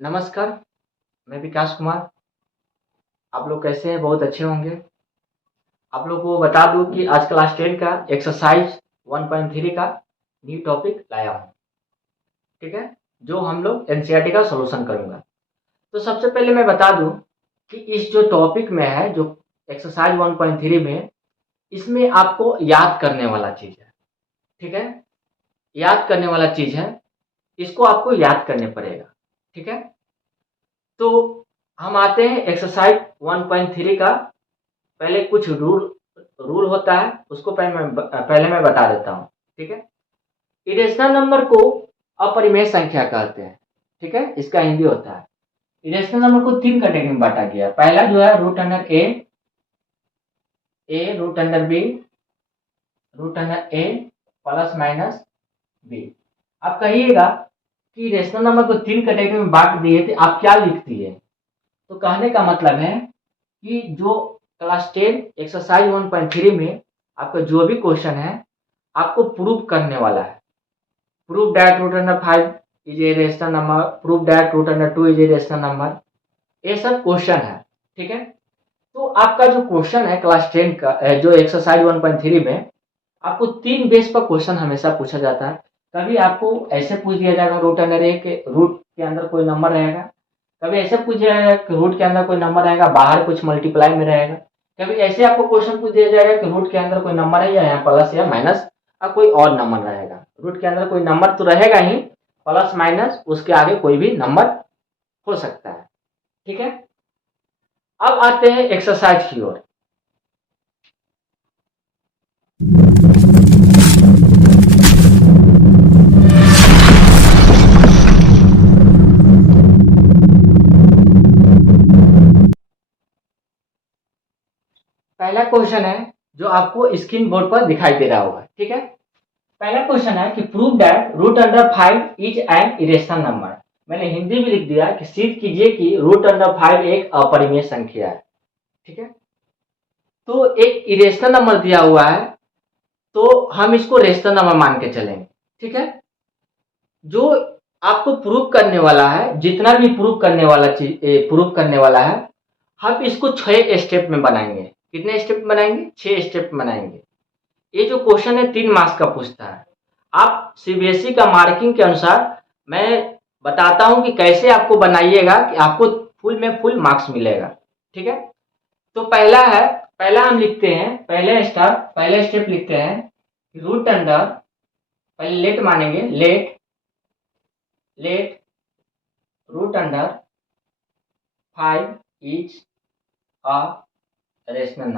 नमस्कार, मैं विकास कुमार। आप लोग कैसे हैं? बहुत अच्छे होंगे। आप लोग को बता दूं कि आज क्लास 10 का एक्सरसाइज 1.3 का न्यू टॉपिक लाया हूं। ठीक है, जो हम लोग एनसीईआरटी का सॉल्यूशन करूंगा। तो सबसे पहले मैं बता दूं कि इस जो टॉपिक में है, जो एक्सरसाइज 1.3 में, इसमें आपको याद करने वाला चीज है। ठीक है, याद करने वाला चीज है, इसको आपको याद करने पड़ेगा। ठीक है, तो हम आते हैं एक्सरसाइज 1.3 का। पहले कुछ रूल रूल होता है, उसको पहले मैं बता देता हूँ। ठीक है, इरेशनल नंबर को अपरिमेय संख्या कहते हैं। ठीक है, इसका हिंदी होता है। इरेशनल नंबर को तीन कैटेगरी में बांटा गया है। पहला जो है root under A root under B, root under A plus minus B. आप कहिएगा कि रेशनल नंबर को तीन कैटेगरी में बांट दिए थे, आप क्या लिखती है? तो कहने का मतलब है कि जो क्लास 10 एक्सरसाइज 1.3 में आपका जो भी क्वेश्चन है, आपको प्रूव करने वाला है। Prove that root under 5 is a rational number, prove that root under 2 is a rational number, ये सब क्वेश्चन है। ठीक है, तो आपका जो क्वेश्चन है क्लास 10 का जो एक्सरसाइज 1.3 में, आपको तीन बेस पर क्वेश्चन हमेशा पूछा जाता है। कभी आपको ऐसे पूछ दिया जाएगा रूट अंडर ए के रूट के अंदर कोई नंबर रहेगा, कभी ऐसे पूछ दिया जाएगा कि रूट के अंदर कोई नंबर रहेगा, बाहर कुछ मल्टीप्लाई में रहेगा। कभी ऐसे आपको क्वेश्चन पूछ दिया जाएगा कि रूट के अंदर कोई नंबर है या यहाँ प्लस या माइनस और कोई और नंबर रहेगा। रूट के अंदर कोई नंबर तो रहेगा ही, प्लस माइनस उसके आगे कोई भी नंबर हो सकता है। ठीक है, अब आते हैं एक्सरसाइज की ओर। पहला क्वेश्चन है जो आपको स्क्रीन बोर्ड पर दिखाई दे रहा होगा। ठीक है, पहला क्वेश्चन है कि prove that root under 5 is an irrational number. मैंने हिंदी में लिख दिया कि सिद्ध कीजिए कि रूट अंडर 5 एक अपरिमेय संख्या है। ठीक है, तो एक इरेशनल नंबर दिया हुआ है, तो हम इसको रेशनल नंबर मान के चलेंगे। ठीक है, जो आपको प्रूव करने वाला है, जितना भी प्रूव करने वाला चीज प्रूव करने वाला है, हम इसको 6 स्टेप में बनाएंगे। कितने स्टेप में बनाएंगे? 6 स्टेप में बनाएंगे। ये जो क्वेश्चन है 3 मार्क्स का पूछता है। आप सीबीएसई का मार्किंग के अनुसार मैं बताता हूं कि कैसे आपको बनाइएगा कि आपको फुल में फुल मार्क्स मिलेगा। ठीक है, तो पहला हम लिखते हैं, पहला स्टेप लिखते हैं रूट अंडर, पहले लेट मानेंगे, let root under 5 is a rational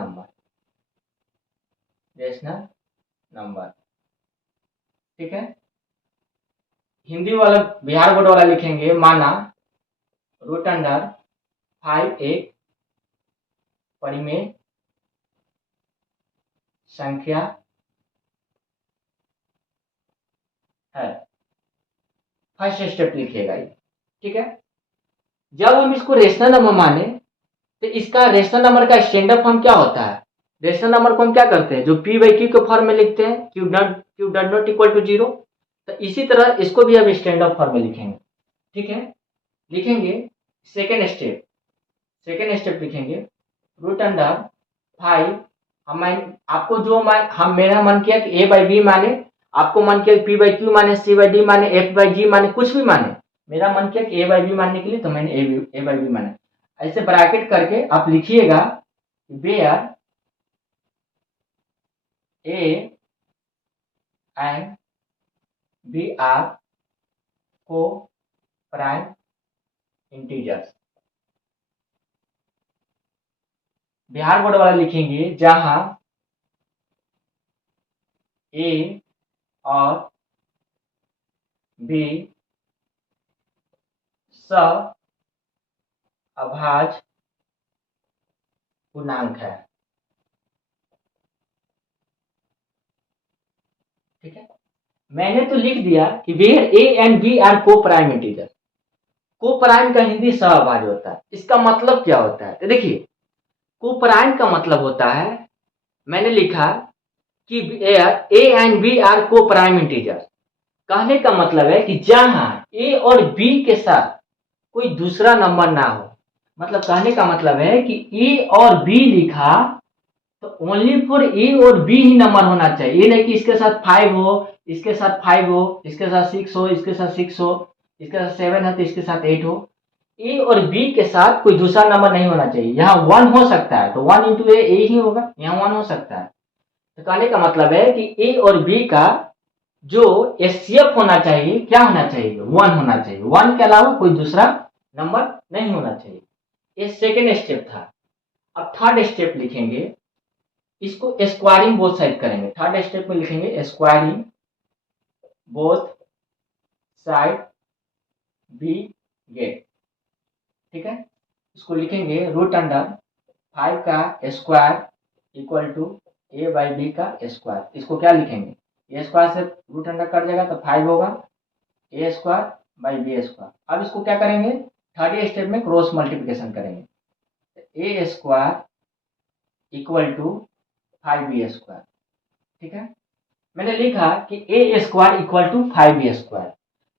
number. ठीक है, हिंदी वाला बिहार बोर्ड वाला लिखेंगे, माना रूट अंडर 5 एक परिमेय संख्या है। फर्स्ट स्टेप लिखिएगा ये। ठीक है, जब हम इसको रेशनल नंबर माने, तो इसका रेशनल नंबर का स्टैंडर्ड फॉर्म क्या होता है? रेशनल नंबर को हम क्या करते हैं, जो पी बाई क्यू के फॉर्म में लिखते हैं, Q dot not equal to 0। तो इसी तरह इसको भी हम स्टैंडर्ड फॉर्म में लिखेंगे। ठीक है, लिखेंगे सेकेंड स्टेप लिखेंगे रूट अंडर 5। हम आपको जो हम मेरा मन किया कि ए बाई बी माने, आपको मन किया पी बाई क्यू माने, सी बाई डी माने, एफ बाई जी माने, कुछ भी माने। मेरा मन किया कि ए बाई बी मानने के लिए, तो मैंने ए बाई बी माना। ऐसे ब्रैकेट करके आप लिखिएगा where A and B are coprime integers. Bihar board वाला लिखेंगे जहां ए और बी सब अभाज्य पूर्णांक है। ठीक है, मैंने तो लिख दिया कि where A and B are coprime integer. Coprime का हिंदी सहअभाज्य होता है। इसका मतलब क्या होता है? तो देखिए, को प्राइम का मतलब होता है, मैंने लिखा कि ए and B are coprime integer. कहने का मतलब है कि जहां ए और बी के साथ कोई दूसरा नंबर ना हो। मतलब कहने का मतलब है कि ए और बी लिखा तो ओनली फॉर ए और बी ही नंबर होना चाहिए। ये नहीं कि इसके साथ 5 हो, इसके साथ 5 हो, इसके साथ 6 हो, इसके साथ 6 हो, इसके साथ 7 है तो इसके साथ 8 हो। ए और बी के साथ कोई दूसरा नंबर नहीं होना चाहिए। यहाँ 1 हो सकता है तो 1 इंटू ए ही होगा, यहाँ 1 हो सकता है। तो कहने का मतलब है कि ए और बी का जो एचसीएफ होना चाहिए क्या होना चाहिए, 1 होना चाहिए। 1 के अलावा कोई दूसरा नंबर नहीं होना चाहिए। ये सेकेंड स्टेप था। अब थर्ड स्टेप लिखेंगे, इसको स्क्वायरिंग बोथ साइड करेंगे। थर्ड स्टेप में लिखेंगे squaring both side we get. ठीक है, इसको लिखेंगे रूट अंडर 5 का square equal to A by B का स्क्वायर। इसको क्या लिखेंगे, ए स्क्वायर से रूट अंडर कट जाएगा तो 5 होगा A square by B square. अब इसको क्या करेंगे, थर्ड स्टेप में क्रॉस मल्टीप्लिकेशन करेंगे। A square equal to 5b square. ठीक है, मैंने लिखा कि A square equal to 5b square.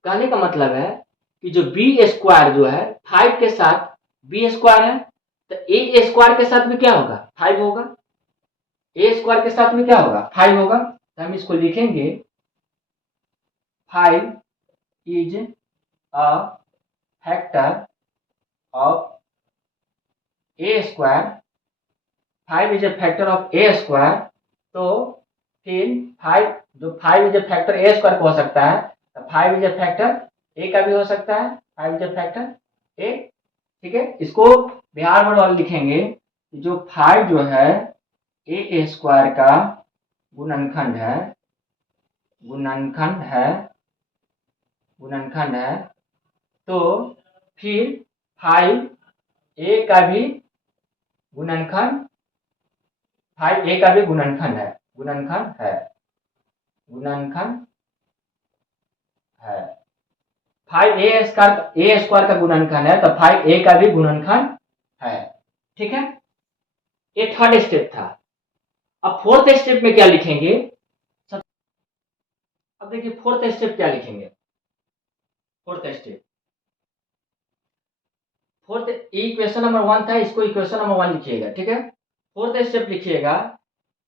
कहने का मतलब है कि जो बी स्क्वायर जो है 5 के साथ बी स्क्वायर है तो ए स्क्वायर के साथ भी क्या होगा, 5 होगा। ए स्क्वायर के साथ में क्या होगा, 5 होगा। तो हम इसको लिखेंगे 5 is a factor of A square. 5 is a factor of A square. तो फिर 5 जो 5 is a factor A square हो सकता है तो 5 इज ए फैक्टर ए का भी हो सकता है, 5 इज ए फैक्टर ए। ठीक है, इसको बिहार बोर्ड वाले लिखेंगे कि जो 5 जो है ए स्क्वायर का गुणनखंड है, गुणनखंड है, गुणनखंड है। तो फिर 5 ए का भी गुणनखंड, 5 ए का भी गुणनखंड है, गुणनखंड है, गुणनखंड है। 5 ए स्क्वायर का गुणनखंड है तो 5 ए का भी गुणनखंड है। ठीक है, ये थर्ड स्टेप था। अब फोर्थ स्टेप में क्या लिखेंगे, अब देखिए फोर्थ स्टेप क्या लिखेंगे। Fourth step, fourth equation number 1 था, इसको इक्वेशन नंबर 1 लिखिएगा। ठीक है, फोर्थ स्टेप लिखिएगा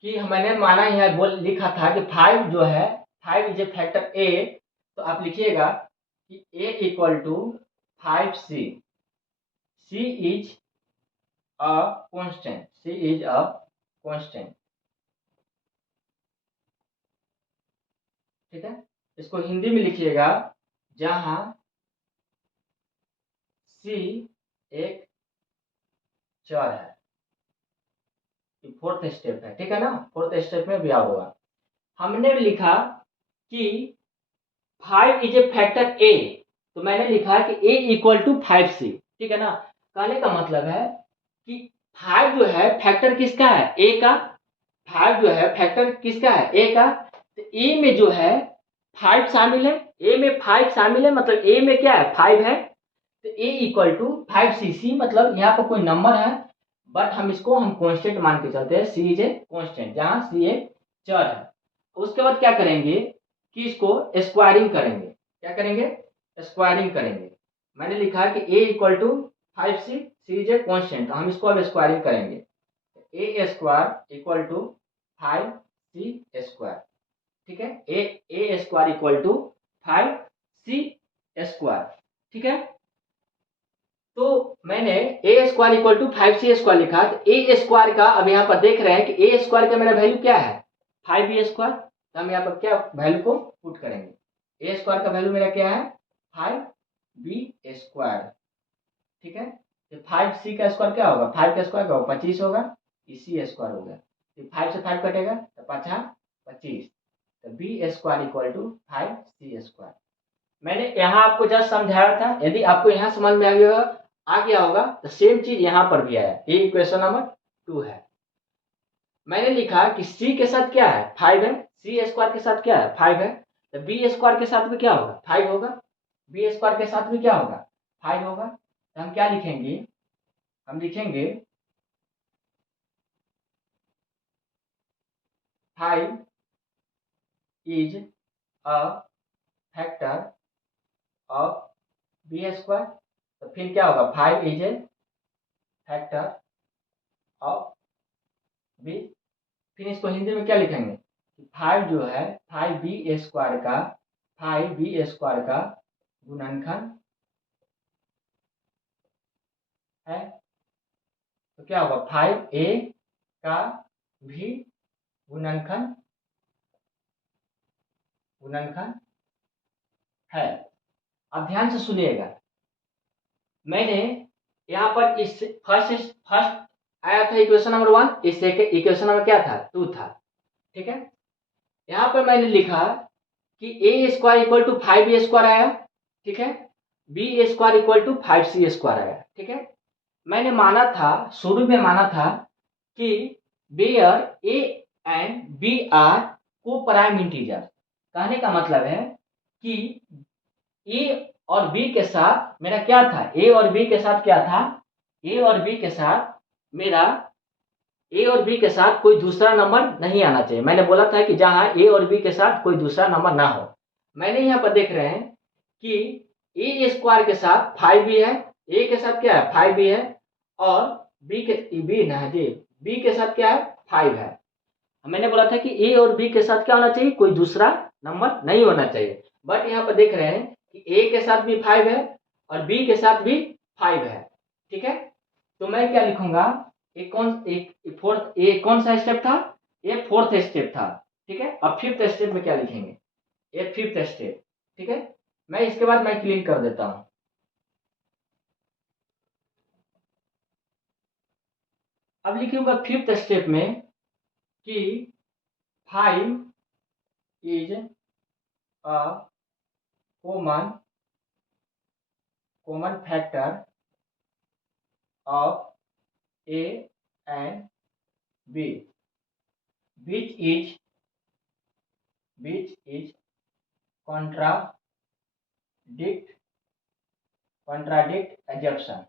कि मैंने माना यहाँ बोल लिखा था कि 5 जो है 5 इज ए फैक्टर ए। तो आप लिखिएगा कि A equal to 5c, c is a constant, c is a constant. ठीक है, इसको हिंदी में लिखिएगा जहां c एक चर है। फोर्थ स्टेप है, ठीक है ना, फोर्थ स्टेप में भी होगा। हमने लिखा कि 5 इज ए फैक्टर ए, तो मैंने लिखा कि a इक्वल टू 5c। ठीक है ना, कहने का मतलब है कि 5 जो है फैक्टर किसका है, a का। 5 जो है फैक्टर किसका है, a का। तो a में जो है 5 शामिल है, a में 5 शामिल है, मतलब a में क्या है, 5 है। तो a इक्वल टू 5cc, मतलब यहाँ पर कोई नंबर है बट हम इसको हम कांस्टेंट मान के चलते हैं, c इज ए कांस्टेंट, जहां c एक चर है। उसके बाद क्या करेंगे कि इसको स्क्वायरिंग करेंगे। क्या करेंगे, स्क्वायरिंग करेंगे। मैंने लिखा कि a equal to 5c, c is a constant, तो हम इसको अब स्क्वायरिंग करेंगे। A square equal to 5c square. ठीक है, A square equal to 5c square. ठीक है, तो मैंने A square equal to 5c square लिखा। तो ए स्क्वायर का अब यहाँ पर देख रहे हैं कि ए स्क्वायर का मेरा वैल्यू क्या है, 5b स्क्वायर। तो हम यहाँ पर क्या वैल्यू को पुट करेंगे, ए स्क्वायर का वैल्यू मेरा क्या है, 5b स्क्वायर। ठीक है, तो 5c का स्क्वायर क्या होगा, 5 का स्क्वायर क्या होगा, 25 होगा, इसी स्क्वायर हो गया। तो 5 से 5 कटेगा तो 5 25, तो B square equal to 5c square. मैंने यहाँ आपको जस्ट समझाया था, यदि आपको यहाँ समझ में आ गया होगा तो सेम चीज यहाँ पर भी आया। ये इक्वेशन नंबर 2 है। मैंने लिखा कि c के साथ क्या है, 5 है, सी स्क्वायर के साथ क्या है, 5 है। तो बी स्क्वायर के साथ भी क्या होगा, 5 होगा। बी स्क्वायर के साथ भी क्या होगा, 5 होगा। तो हम क्या लिखेंगे, हम लिखेंगे 5 is a factor of B square. तो फिर क्या होगा, 5 is a factor of B. फिर इसको हिंदी में क्या लिखेंगे, 5 जो है 5b² का 5b² का गुणनखंड है। तो क्या होगा, 5a का भी गुणनखंड है। अब ध्यान से सुनिएगा, मैंने यहाँ पर इस फर्स्ट आया था इक्वेशन नंबर 1, इस इक्वेशन नंबर क्या था, 2 था। ठीक है, यहाँ पर मैंने लिखा कि a² इक्वल टू 5b² आया। ठीक है, b² इक्वल टू 5c² आया। ठीक है, मैंने माना था, शुरू में माना था कि where a and b are coprime integer. कहने का मतलब है कि a और b के साथ मेरा क्या था, a और b के साथ क्या था, a और b के साथ मेरा a और b के साथ कोई दूसरा नंबर नहीं आना चाहिए। मैंने बोला था कि जहां a और b के साथ कोई दूसरा नंबर ना हो। मैंने यहाँ पर देख रहे हैं कि a² के साथ 5b है, a के साथ क्या है 5b है, और b के साथ क्या है 5 है। मैंने बोला था कि a और b के साथ क्या होना चाहिए, कोई दूसरा नंबर नहीं होना चाहिए। बट यहाँ पर देख रहे हैं कि a के साथ भी 5 है और b के साथ भी 5 है। ठीक है, तो मैं क्या लिखूंगा, एक कौन सा स्टेप था, ये 4th स्टेप था। ठीक है, अब 5th स्टेप में क्या लिखेंगे, ये 5th स्टेप। ठीक है, मैं इसके बाद मैं क्लीन कर देता हूं। अब लिखूंगा 5th स्टेप में कि 5 is a common factor of a and b which is contradict assumption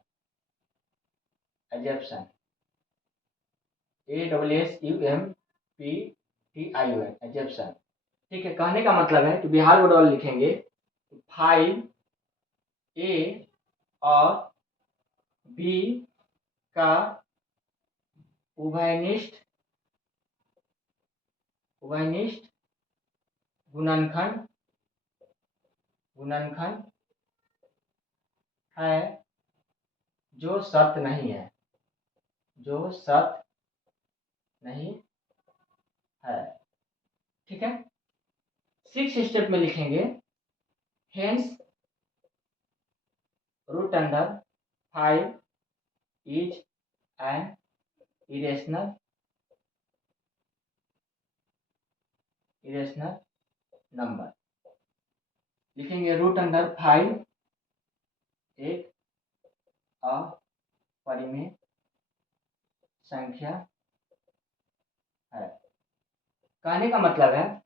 assumption। ठीक है, कहने का मतलब है कि बिहार बोर्ड वाले लिखेंगे 5a और b का उभयनिष्ठ गुणनखंड है जो सत्य नहीं है, ठीक है। 6th स्टेप में लिखेंगे hence √5 is an irrational number. लिखेंगे √5 एक अपरिमेय संख्या है। कहने का मतलब है,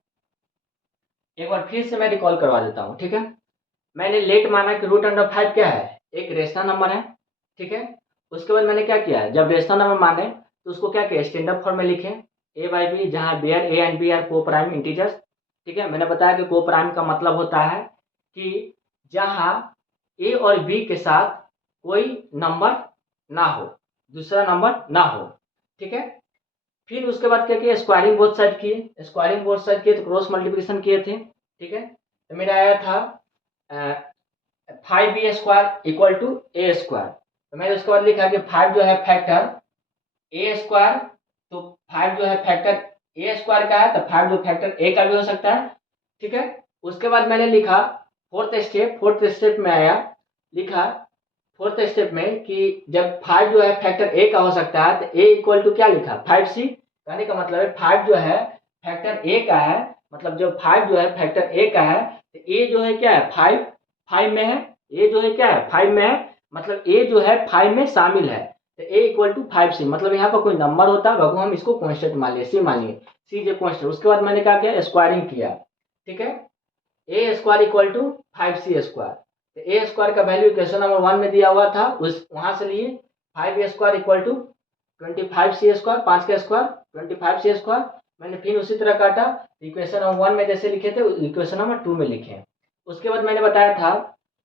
एक बार फिर से मैं रिकॉल करवा देता हूं। ठीक है, मैंने लेट माना कि √5 क्या है, एक रेशनल नंबर है। ठीक है, उसके बाद मैंने क्या किया, जब रेशनल नंबर माने तो उसको क्या किया, स्टैंडर्ड फॉर्म में लिखे a/b, जहां where a and b are coprime integers. ठीक है, मैंने बताया कि को प्राइम का मतलब होता है कि जहां a और b के साथ कोई नंबर ना हो, दूसरा नंबर ना हो। ठीक है, फिर उसके बाद क्या किया, स्क्वायरिंग बोथ साइड किए, तो क्रॉस मल्टीप्लिकेशन किए थे। ठीक है, तो मेरा आया था 5b² इक्वल टू a²। तो मैंने उसके बाद लिखा कि 5 जो है फैक्टर a², तो 5 जो है फैक्टर a² का है, तो 5 जो फैक्टर a का भी हो सकता है। ठीक है, उसके बाद मैंने लिखा 4th स्टेप में आया, लिखा 4th स्टेप में कि जब 5 जो है फैक्टर a का हो सकता है, तो a इक्वल टू क्या लिखा 5c। कहने का मतलब है 5 जो है फैक्टर a का है, मतलब जब 5 जो है फैक्टर a का है, तो a जो है क्या है 5 में है, a जो है क्या है 5 में है, मतलब a जो है 5 में शामिल है। तो a इक्वल टू 5c, मतलब यहाँ पर कोई नंबर होता है, हम इसको कॉन्स्टेंट मान लिए, c मान लिए, c जो कॉन्स्टेंट। उसके बाद मैंने क्या किया, स्क्वायरिंग किया। ठीक है, a² इक्वल टू 5c²। तो a² का वैल्यू क्वेश्चन नंबर 1 में दिया हुआ था, उस वहां से लिए 5a² इक्वल टू 25c², 5 का स्क्वायर 25c²। मैंने फिर उसी तरह काटा, इक्वेशन नंबर 1 में जैसे लिखे थे इक्वेशन नंबर 2 में लिखे। उसके बाद मैंने बताया था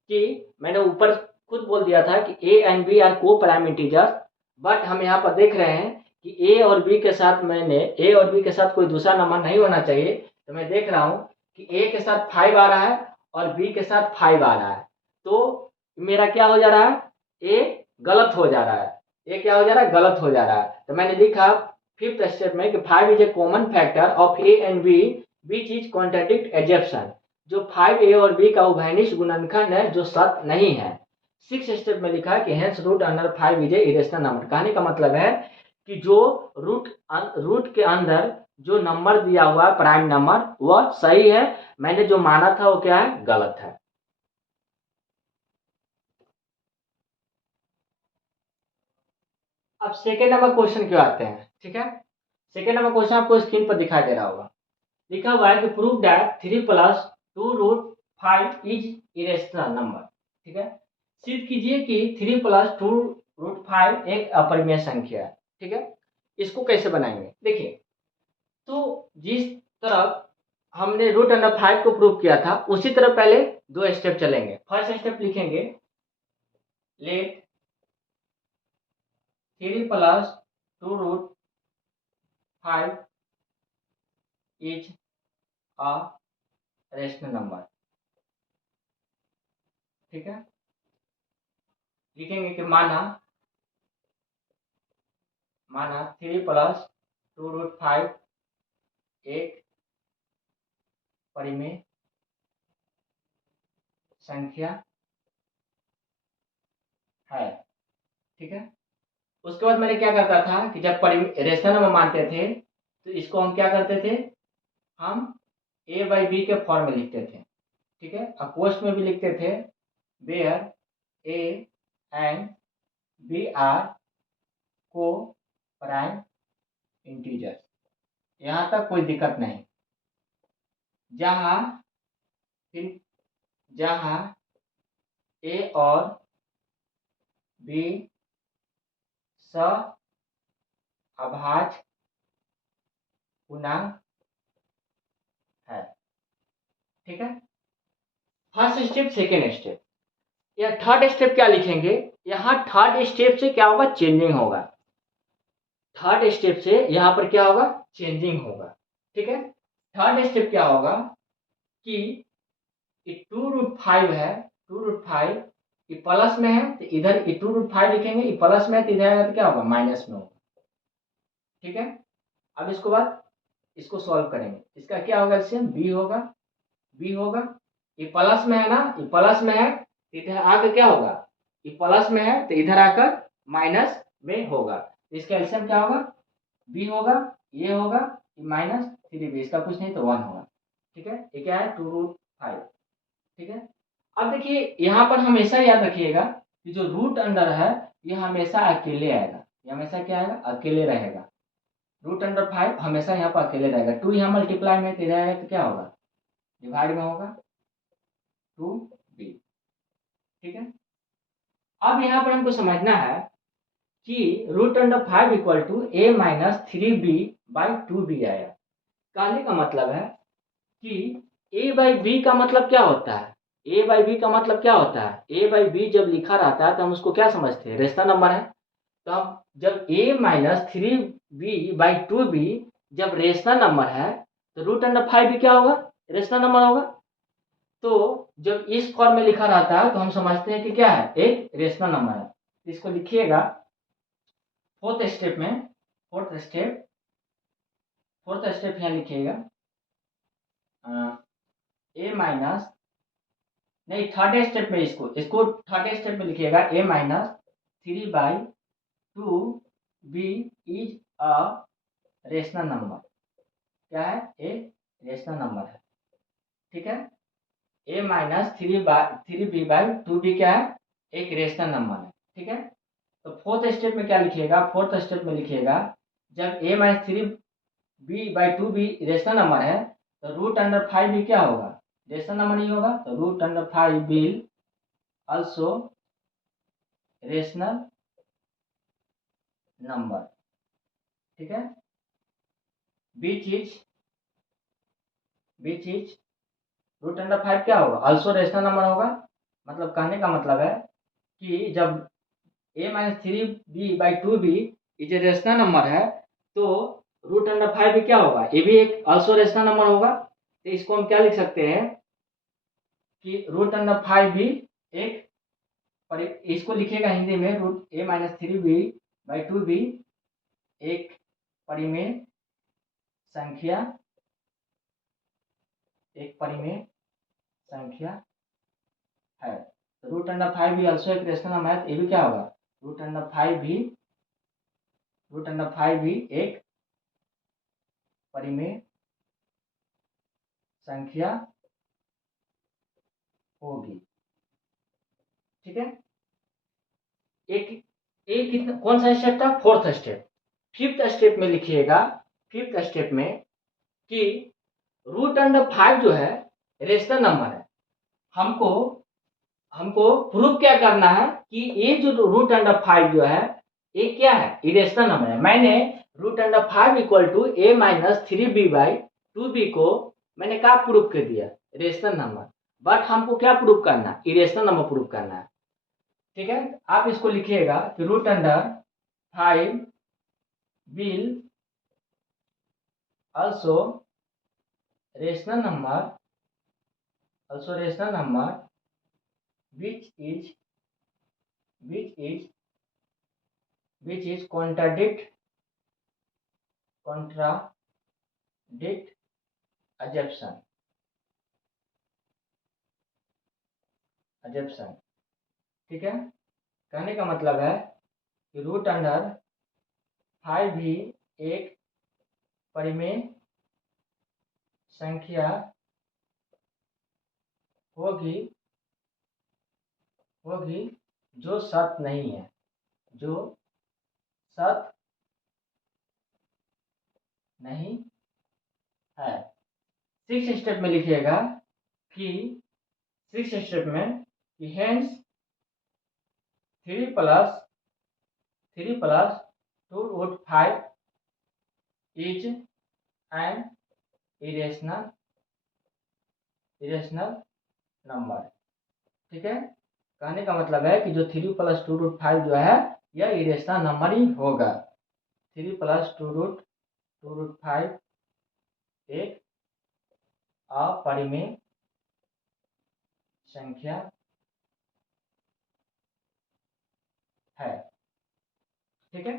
कि मैंने ऊपर खुद बोल दिया था कि ए and B are coprime integers, but हम यहाँ पर देख रहे हैं कि ए और बी के साथ कोई दूसरा नंबर नहीं होना चाहिए। तो मैं देख रहा हूँ कि ए के साथ 5 आ रहा है और बी के साथ 5 आ रहा है, तो मेरा क्या हो जा रहा है, ए गलत हो जा रहा है, ए क्या हो जा रहा है, गलत हो जा रहा है। तो मैंने लिखा फिफ्थ स्टेप में कि 5 is a common factor of A and B which is contradict assumption, जो 5 ए और बी का उभयनिष्ठ गुणनखंड है जो सत्य नहीं है। सिक्स स्टेप में लिखा है कि hence root under 5 is a irrational number. कहने का मतलब है कि जो रूट के अंदर जो नंबर दिया हुआ है प्राइम नंबर वह सही है, मैंने जो माना था वो क्या है, गलत है। अब सेकेंड नंबर क्वेश्चन क्यों आते हैं, ठीक है। सेकेंड नंबर क्वेश्चन आपको स्क्रीन पर दिखाई दे रहा होगा, लिखा हुआ है कि prove that 3 plus 2 root 5 is irrational number, ठीक है। सिद्ध कीजिए कि 3 प्लस 2 रूट 5 एक अपरिमेय संख्या है, ठीक है। इसको कैसे बनाएंगे, देखिए, तो जिस तरफ हमने रूट अंडर 5 को प्रूव किया था उसी तरह पहले 2 स्टेप चलेंगे। फर्स्ट स्टेप लिखेंगे, let 3 plus 2 root 5 is a rational number, ठीक है। लिखेंगे कि माना 3 प्लस 2 रूट 5 एक परिमेय संख्या है, ठीक है। उसके बाद मैंने क्या करता था कि जब रेशनल नंबर मानते थे तो इसको हम क्या करते थे, हम ए बाई बी के फॉर्म में लिखते थे, ठीक है। अपोस्ट में भी लिखते थे, where A and B are coprime integers, यहाँ तक कोई दिक्कत नहीं। जहाँ जहाँ ए और बी अभाज्य पूर्णांक है, ठीक है। फर्स्ट स्टेप, सेकेंड स्टेप, या थर्ड स्टेप क्या लिखेंगे, यहाँ थर्ड स्टेप से क्या होगा, चेंजिंग होगा। थर्ड स्टेप से यहाँ पर क्या होगा, चेंजिंग होगा, ठीक है। थर्ड स्टेप क्या होगा कि 2 रूट 5 है, 2 रूट 5 ये प्लस में है तो इधर 2 रूट 5 लिखेंगे, ये प्लस में है तो इधर आएगा तो क्या होगा, माइनस में होगा, ठीक है। अब इसको बाद इसको सॉल्व करेंगे, इसका क्या होगा, इससे बी होगा, बी होगा, ये प्लस में है ना, ये प्लस में है तो इधर आकर क्या होगा, ये प्लस में है तो इधर आकर माइनस में होगा, इसका एलसीएम क्या होगा, बी होगा, ये होगा, ये -3b, इसका कुछ नहीं तो 1 होगा, ठीक है। ये क्या है, 2 रूट 5, ठीक है। अब देखिए यहाँ पर हमेशा याद रखिएगा कि जो रूट अंडर है ये हमेशा अकेले आएगा, ये हमेशा क्या आएगा, अकेले रहेगा। रूट अंडर 5 हमेशा यहाँ पर अकेले रहेगा, 2 यहाँ मल्टीप्लाई में तो इधर आएगा तो क्या होगा, डिवाइड में होगा 2b, ठीक है। अब यहाँ पर हमको समझना है कि root under 5 equal to a minus 3b by 2b आया। कहने का मतलब है कि a बाई बी का मतलब क्या होता है, a बाई बी का मतलब क्या होता है, a बाई बी जब लिखा रहता है तो हम उसको क्या समझते हैं, रेशनल नंबर है। तो हम जब a minus 3b by 2b जब रेशनल नंबर है तो रूट अंडर 5 भी क्या होगा, रेशनल नंबर होगा। तो जब इस फॉर्म में लिखा रहता है तो हम समझते हैं कि क्या है, एक रेशनल नंबर है। इसको लिखिएगा फोर्थ स्टेप में, फोर्थ स्टेप यहाँ लिखिएगा, ए माइनस नहीं, थर्ड स्टेप में इसको थर्ड स्टेप में लिखिएगा, A minus 3/2b is a rational number, क्या है, ए रेशनल नंबर है, ठीक है। ए माइनस 3b/2b क्या है, एक रेशनल नंबर है, ठीक है। तो फोर्थ स्टेप में क्या लिखिएगा, फोर्थ स्टेप में लिखिएगा जब a minus 3b/2b rational number है तो रूट अंडर 5 भी क्या होगा, रेशनल नंबर नहीं होगा, तो root under 5 will also rational number, ठीक है। बी चीज रूट अंडर 5 क्या होगा, ऑल्सो रेशनल नंबर होगा। मतलब कहने का मतलब है कि जब a minus three B by two B is a rational number है, तो रूट अंडर फाइव भी क्या होगा, ये भी एक ऑल्सो रेशनल नंबर होगा। तो इसको हम क्या लिख सकते हैं कि रूट अंडर फाइव भी एक, और इसको लिखेगा हिंदी में root a minus three B by two B एक परिमेय संख्या, एक परिमेय संख्या है। रूट अंडर फाइव भी ऑल्सो एक रेशनल नंबर है, तो ये भी क्या होगा, रूट अंडर फाइव भी एक परिमेय संख्या होगी। ठीक है, एक एक कितना, कौन सा स्टेप था, फोर्थ स्टेप। फिफ्थ स्टेप में लिखिएगा, फिफ्थ स्टेप में कि रूट अंडर फाइव जो है रेशनल नंबर है, हमको हमको प्रूव क्या करना है कि ये जो रूट अंडर फाइव जो है ये क्या है, इरेशनल नंबर है। मैंने root under five equal to A minus three B by two B को मैंने क्या प्रूव कर दिया, रेशनल नंबर। बट हमको क्या प्रूव करना, इरेशनल नंबर प्रूव करना है। ठीक है, आप इसको लिखिएगा कि root under five will also rational number which is contradict assumption। ठीक है, कहने का मतलब है कि रूट अंडर फाइव भी एक परिमेय संख्या होगी जो सत्य नहीं है, जो सत्य नहीं है। सिक्स स्टेप में लिखिएगा कि सिक्स स्टेप में कि hence three plus two root five is an irrational number. ठीक है, कहने का मतलब है कि जो three plus two root five जो है यह इरेशनल नंबर ही होगा। Three plus two root five एक अपरिमेय संख्या है। ठीक है,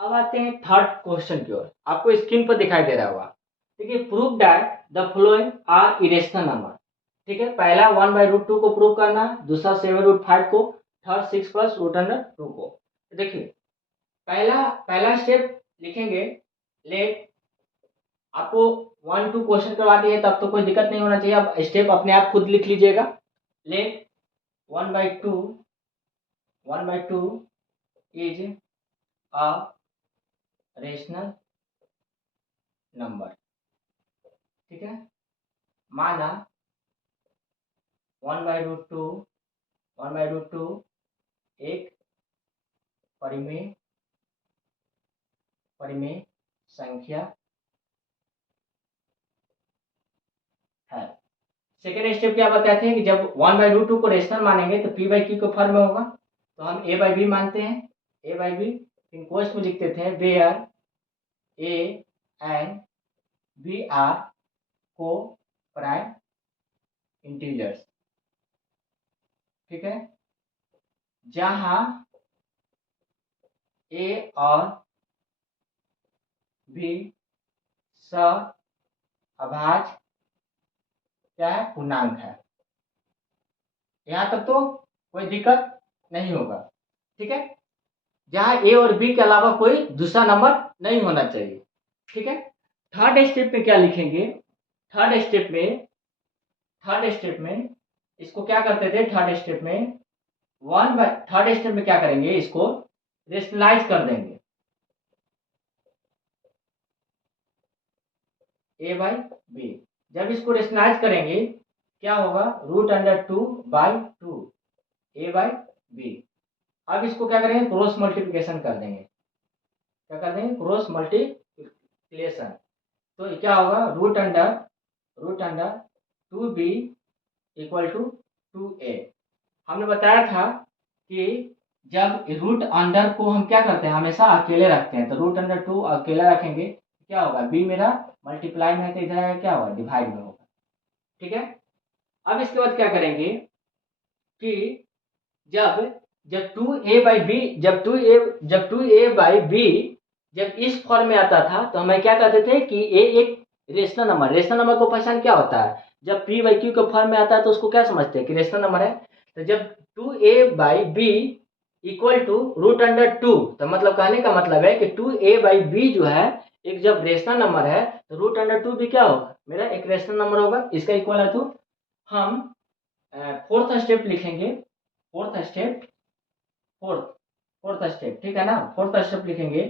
अब आते हैं थर्ड क्वेश्चन की ओर। आपको स्क्रीन पर दिखाई दे रहा होगा। देखिए, prove that the following are irrational number. ठीक है, पहला वन बाई रूट टू को प्रूव करना, दूसरा सेवन रूट फाइव को, third six plus root under two को। देखिए, पहला स्टेप लिखेंगे, लेट आपको वन टू क्वेश्चन करवा दिए तब तो कोई दिक्कत नहीं होना चाहिए, अब स्टेप अपने आप खुद लिख लीजिएगा। Let one by two is a rational number. ठीक है, माना वन बाई रूट टू एक परिमेय संख्या है। सेकेंड स्टेप क्या बताते हैं कि जब वन बाई रूट टू को रेशनल मानेंगे तो पी बाई क्यू के फॉर्म में होगा, तो हम ए बाई बी मानते हैं। ए बाई बी इनकोस्ट में लिखते थे, where A and B are coprime integers. ठीक है, जहां ए और बी अभाज्य क्या है, पूर्णांक है। यहां तक तो कोई दिक्कत नहीं होगा। ठीक है, जहां ए और बी के अलावा कोई दूसरा नंबर नहीं होना चाहिए। ठीक है, थर्ड स्टेप में क्या लिखेंगे, थर्ड स्टेप में इसको क्या करते थे, थर्ड स्टेप में क्या करेंगे, इसको रेशनलाइज कर देंगे ए बाई बी। जब इसको रेशनलाइज करेंगे क्या होगा, root under two by two A by B. अब इसको क्या करेंगे, क्रॉस मल्टीप्लिकेशन कर देंगे। क्या कर देंगे, क्रॉस मल्टीप्लिकेशन। तो क्या होगा, root under two B equal to 2a। हमने बताया था कि जब रूट अंडर को हम क्या करते हैं, हमेशा अकेले रखते हैं, तो रूट अंडर 2 अकेला रखेंगे क्या होगा, b मेरा मल्टीप्लाई में है तो इधर आएगा क्या होगा, डिवाइड में होगा। ठीक है, अब इसके बाद क्या करेंगे कि जब जब 2a/b जब 2a/b जब इस फॉर्म में आता था तो हमें क्या कहते थे कि a एक रेशनल नंबर को पहचान क्या होता है, जब p/q के फॉर्म में आता है तो उसको क्या समझते हैं कि रेशनल नंबर है। तो जब 2a/b equal to root under 2, तो मतलब कहने का मतलब है कि 2a/b जो है एक जब रेशनल नंबर है तो रूट अंडर 2 भी क्या होगा, मेरा एक रेशनल नंबर होगा, इसका इक्वल है। तो हम फोर्थ स्टेप लिखेंगे, fourth step fourth fourth step, ठीक है ना, फोर्थ स्टेप लिखेंगे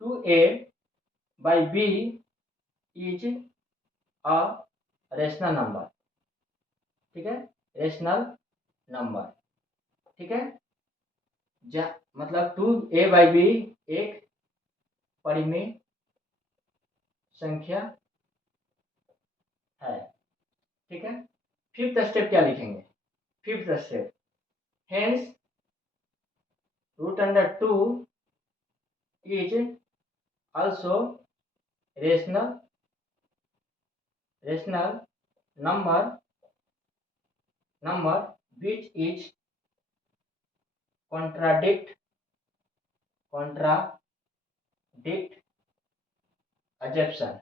2a/b is a rational number. ठीक है, रेशनल नंबर। ठीक है, मतलब 2a/b एक परिमेय संख्या है। ठीक है, फिफ्थ स्टेप क्या लिखेंगे, fifth step hence root under 2 is also rational number which is contradict assumption।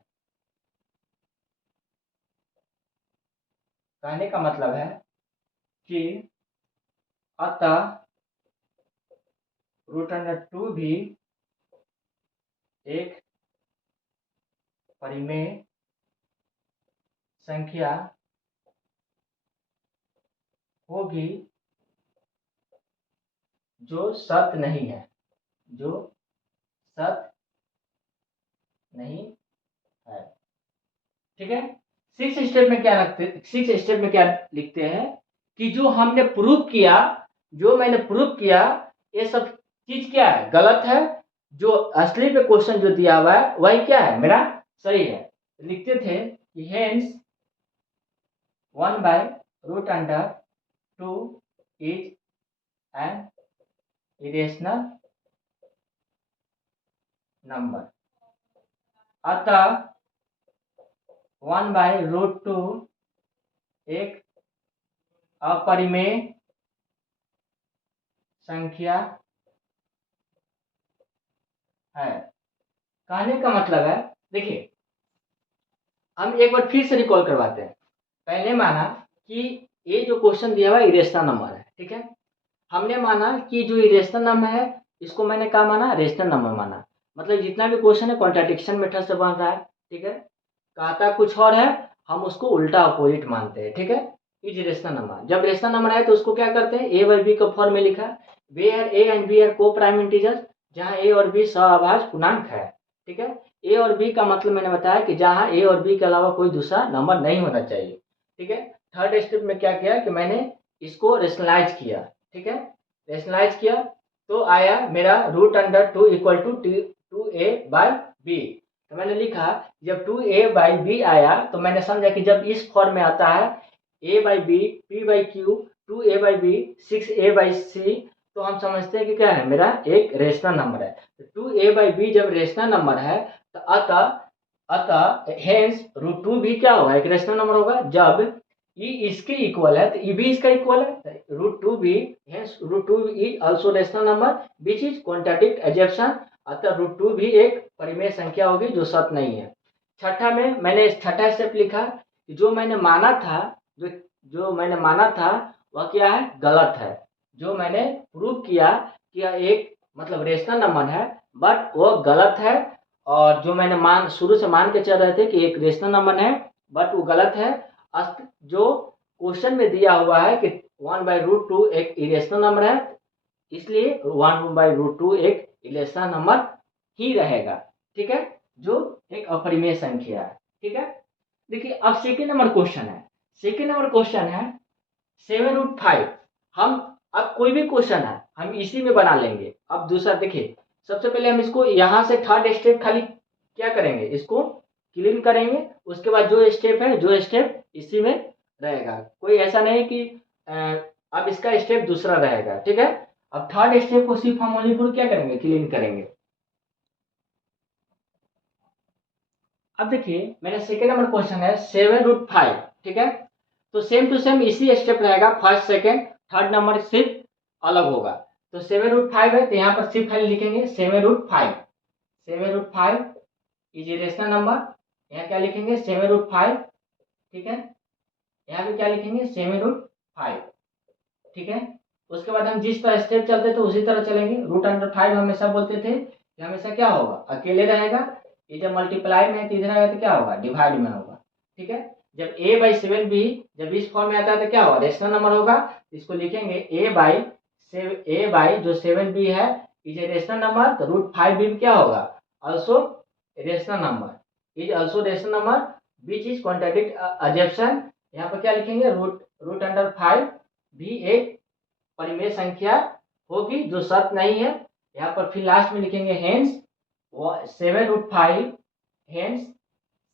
कहने का मतलब है कि अतः रूट अंडर 2 भी एक परिमेय संख्या होगी जो सत्य नहीं है, जो सत्य नहीं है। ठीक है, सिक्स स्टेप में क्या लिखते हैं कि जो हमने प्रूव किया, जो मैंने प्रूव किया, ये सब चीज क्या है, गलत है, जो असली पे क्वेश्चन जो दिया हुआ है वही क्या है, मेरा सही है। लिखते थे कि hence 1/√2 is an irrational number. अतः 1/√2 एक अपरिमेय संख्या है। कहने का मतलब है, देखिए हम एक बार फिर से रिकॉल करवाते हैं। पहले माना कि ये जो क्वेश्चन दिया हुआ इरेशनल नंबर है, ठीक है, हमने माना कि जो इरेशनल नंबर है इसको मैंने क्या माना, रेशनल नंबर माना, मतलब जितना भी क्वेश्चन है कॉन्ट्रडिक्शन मेथड से बन रहा है। ठीक है, कहता कुछ और है, हम उसको उल्टा अपोजिट मानते हैं। ठीक है, इज रेशनल नंबर, जब रेशनल नंबर आए तो उसको क्या करते हैं, a/b का फॉर्म में लिखा, where a and b are coprime integers, जहां a और b सहअभाज्य पूर्णांक है। ठीक है, a और b का मतलब मैंने बताया कि जहां a और b के अलावा कोई दूसरा नंबर नहीं होना चाहिए। ठीक है, थर्ड स्टेप में क्या किया कि मैंने इसको रेशनलाइज किया। ठीक है, रेशनलाइज किया तो आया मेरा root under 2 equal to 2a/b। तो मैंने लिखा जब 2a/b आया तो मैंने समझा कि जब इस फॉर्म में आता है a/b p/q 2a/b 6a/c, तो हम समझते हैं कि क्या है, मेरा एक रेशनल नंबर है। तो 2a/b जब रेशनल नंबर है तो अतः हेंस √2 भी क्या होगा, एक रेशनल नंबर होगा। जब ई इसके इक्वल है तो ई भी इसका इक्वल है, √2 भी hence √2 is also rational number which is contradict assumption। अतः √2 भी एक परिमेय संख्या होगी जो सत्य नहीं है। छठा में मैंने छठा स्टेप लिखा कि जो मैंने माना था, जो मैंने माना था वह क्या है, गलत है। जो मैंने प्रूव किया कि यह एक मतलब रेशनल नंबर है बट वो गलत है, और जो मैंने शुरू से मान के चल रहे थे कि एक रेशनल नंबर है बट वो गलत है। जो क्वेश्चन में दिया हुआ है कि 1/√2 एक इरेशनल नंबर है, इसलिए 1/√2 एक इरेशनल नंबर ही रहेगा। ठीक है, जो एक अपरिमेय संख्या है। ठीक है, देखिए अब सेकेंड नंबर क्वेश्चन है, सेकेंड नंबर क्वेश्चन है 7√5। हम अब कोई भी क्वेश्चन है हम इसी में बना लेंगे। अब दूसरा देखिए, सबसे पहले हम इसको यहाँ से थर्ड स्टेप खाली क्या करेंगे, इसको क्लीन करेंगे, उसके बाद जो स्टेप है जो स्टेप इसी में रहेगा, कोई ऐसा नहीं कि अब इसका स्टेप दूसरा रहेगा। ठीक है, अब थर्ड स्टेप को सिर्फ हम ओनली फॉर क्या करेंगे, क्लीन करेंगे। अब देखिए मेरा सेकेंड नंबर क्वेश्चन है 7√5। ठीक है, तो सेम टू सेम इसी स्टेप रहेगा, फर्स्ट सेकेंड थर्ड नंबर सिर्फ अलग होगा। तो 7√5 है, तो यहाँ पर सिर्फ खाली लिखेंगे 7√5। 7√5 इज रेशनल नंबर, यहाँ क्या लिखेंगे 7√5। ठीक है, यहाँ पे क्या लिखेंगे 7√5। ठीक है, उसके बाद हम जिस तरह स्टेप चलते थे उसी तरह चलेंगे। √5 हमेशा बोलते थे कि हमेशा क्या होगा, अकेले रहेगा। ये जब मल्टीप्लाई में है तो इधर आएगा तो क्या होगा, डिवाइड में होगा। ठीक है, जब a/7b जब इस फॉर्म में आता है तो क्या होगा, रेशनल नंबर होगा। इसको लिखेंगे a जो 7b है इज ए रेशनल नंबर, तो √5b क्या होगा, also rational number, is also rational number which is contradict assumption. यहाँ पर क्या लिखेंगे, √5 भी एक परिमेय संख्या होगी जो सत्य नहीं है। यहाँ पर फिर लास्ट में लिखेंगे hence 7√5, hence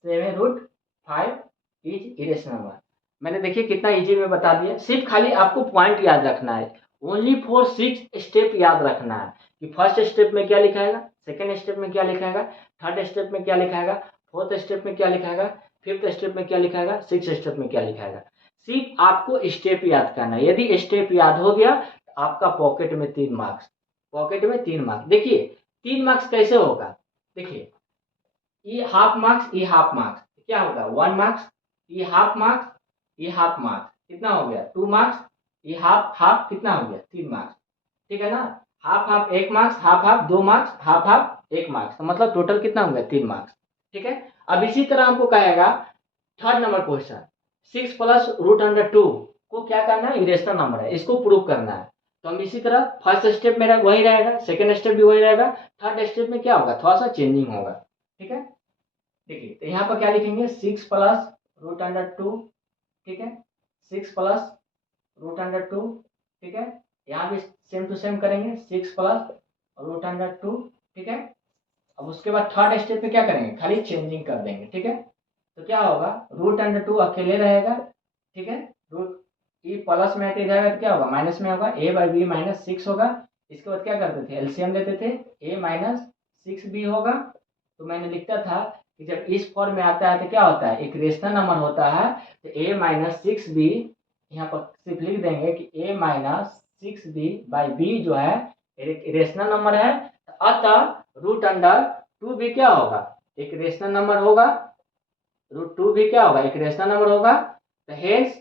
7√5 is irrational number. मैंने देखिए कितना इजी में बता दिया, सिर्फ खाली आपको पॉइंट याद रखना है। ओनली फॉर 6 स्टेप याद रखना है कि फर्स्ट स्टेप में क्या लिखाएगा, सेकेंड स्टेप में क्या लिखाएगा, थर्ड स्टेप में क्या लिखाएगा, फोर्थ स्टेप में क्या लिखाएगा, फिफ्थ स्टेप में क्या लिखाएगा, सिक्स स्टेप में क्या लिखाएगा। सिर्फ आपको स्टेप याद करना है। यदि स्टेप याद हो गया तो आपका पॉकेट में 3 मार्क्स, पॉकेट में 3 मार्क्स। देखिए 3 मार्क्स कैसे होगा, देखिए ये हाफ मार्क्स, ये हाफ मार्क्स क्या होगा 1 मार्क्स, ये हाफ मार्क्स, ये हाफ मार्क्स कितना हो गया 2 मार्क्स, ये हाफ हाफ कितना हो गया 3 मार्क्स। ठीक है ना, half half 1 marks, half half 2 marks, half half 1 marks, तो मतलब टोटल कितना हो गया 3 मार्क्स। ठीक है, अब इसी तरह हमको कहेगा थर्ड नंबर क्वेश्चन 6 प्लस √2 को क्या करना है, इरेशनल नंबर है, इसको प्रूव करना है। तो हम इसी तरह फर्स्ट स्टेप मेरा वही रहेगा, सेकेंड स्टेप भी वही रहेगा, थर्ड स्टेप में क्या होगा, थोड़ा सा चेंजिंग होगा। ठीक है, देखिए तो यहाँ पर क्या लिखेंगे 6 प्लस √2। ठीक है, 6 प्लस √2। ठीक है, यहाँ भी सेम टू सेम करेंगे 6 प्लस √2। ठीक है, अब उसके बाद थर्ड स्टेप में क्या करेंगे, खाली चेंजिंग कर देंगे। ठीक है, तो क्या होगा √2 अकेले रहेगा। ठीक है, रूट ई प्लस में रहेगा तो क्या होगा, माइनस में होगा, a/b -6 होगा। इसके बाद क्या करते थे, एलसीएम लेते थे, a -6b होगा। तो मैंने लिखता था कि जब इस फॉर्म में आता है तो क्या होता है, एक रेशनल नंबर होता है। तो a-6b यहाँ पर सिर्फ लिख देंगे कि a-6b/b जो है एक रेशनल नंबर है। अतः √2 भी क्या होगा, एक रेशनल नंबर होगा। √2 भी क्या होगा, एक रेशनल नंबर होगा। तो हेंस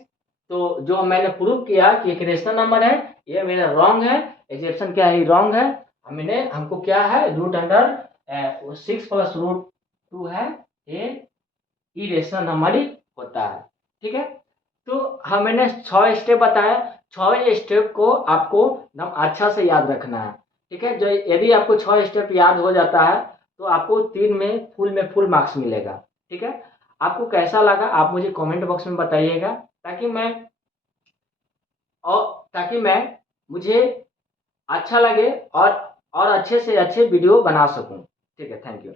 तो जो मैंने प्रूव किया कि एक रेशनल नंबर है, ये मेरा रॉन्ग है, एग्जेप्शन क्या है, रॉन्ग है। हमको क्या है, √6 प्लस √2 है, ये इरेशनल नंबर ही होता है। ठीक है, तो मैंने 6 स्टेप बताया, 6 स्टेप को आपको एकदम अच्छा से याद रखना है। ठीक है, जो यदि आपको 6 स्टेप याद हो जाता है तो आपको 3 में फुल मार्क्स मिलेगा। ठीक है, आपको कैसा लगा आप मुझे कमेंट बॉक्स में बताइएगा, ताकि मैं और ताकि मैं मुझे अच्छा लगे और अच्छे से अच्छे वीडियो बना सकूं। ठीक है, थैंक यू।